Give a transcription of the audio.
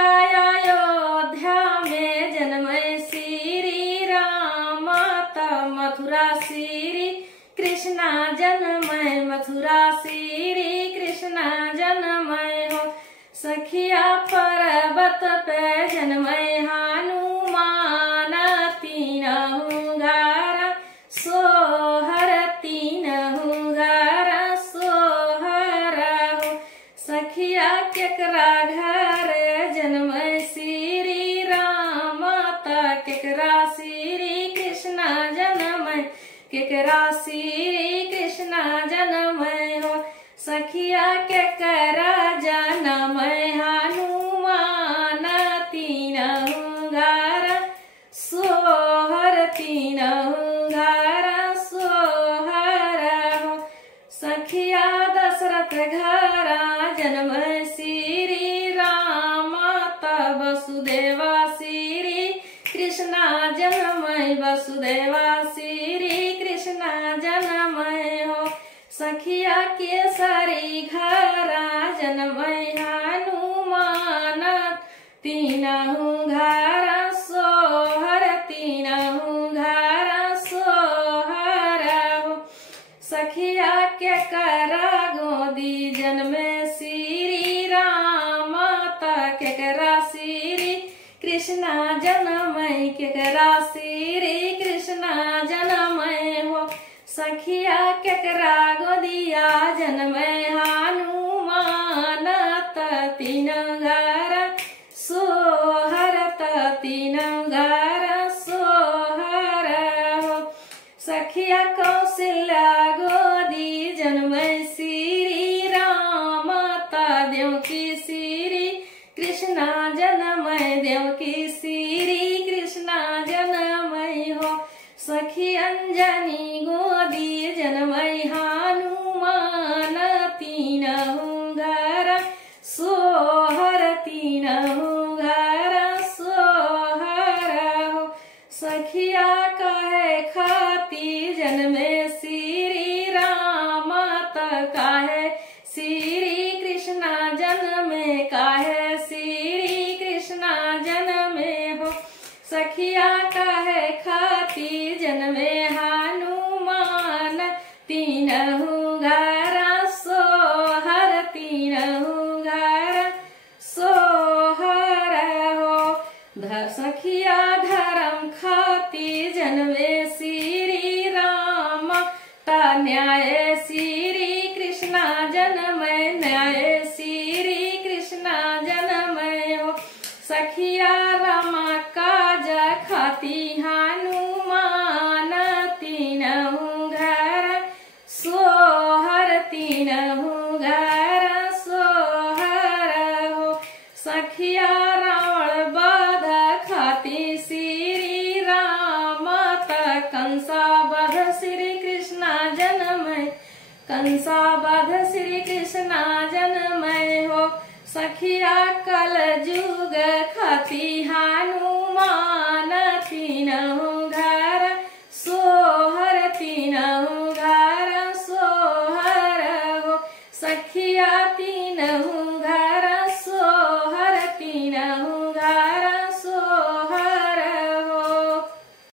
सखिया अयोध्या में जन्मे श्री राम, तब मथुरा श्री कृष्णा जन्मे, मथुरा श्री कृष्णा जन्मे हो। सखिया पर्वत पे जन्मे हनुमान, तीनहु घर सोहर, तीनहु घर सोहर हो। सखिया केकरा घर जन्मे श्री राम, केकरा श्री कृष्णा जन्मे, केकरा श्री कृष्णा जन्मे हो। सखिया केकरा जन्मे हनुमान, तीनहु घर सोहर, तीनहु घर सोहर हो। सखिया दशरथ घर जन्मे श्री राम, तब वसुदेवा श्री कृष्णा जन्मे, वसुदेवा श्री कृष्णा जन्मे हो। सखिया केसरी घर जन्मे हनुमान, तीनहु घर सोहर, तीनहु घर सोहर हो। सखिया केकरा गोदी जन्मे श्री राम, केकरा श्री कृष्णा जन्मे, केकरा श्री कृष्णा जन्मे हो। सखिया केकरा गोदिया जन्मे हनुमान, तीनहु घर सोहर, तीनहु घर सोहर हो। सखिया कौशल्या गोदी जन्मे श्री राम, देवकी श्री कृष्णा जन्मे, देवकी श्री कृष्णा जन्मे हो। सखी अंजनी गोदी जन्मे हनुमान, तीनहु घर सोहर, तीनहु घर सोहर हो। सखिया कहे खाती जन्मे श्री राम, काहे श्री कृष्णा जन्मे, काहे श्री कृष्णा जन्मे हो। सखिया कहे खाती जन्मे हनुमान, तीनहु घर सोहर, तीनहु घर सोहर हो। सखिया धर्म खाती जन्मे श्री राम, न्याय श्री कृष्णा जन्मे, न्याय श्री कृष्णा जन्मे हो। सखिया रमा काज खाती हनुमान, तीनहु घर सोहर, तीनहु घर सोहर हो। सखिया रावण वध खाती श्री राम, कंसा वध श्री कृष्णा जन्मे, कंसा वध श्री कृष्णा जन्मे हो। सखिया कल जुग खाती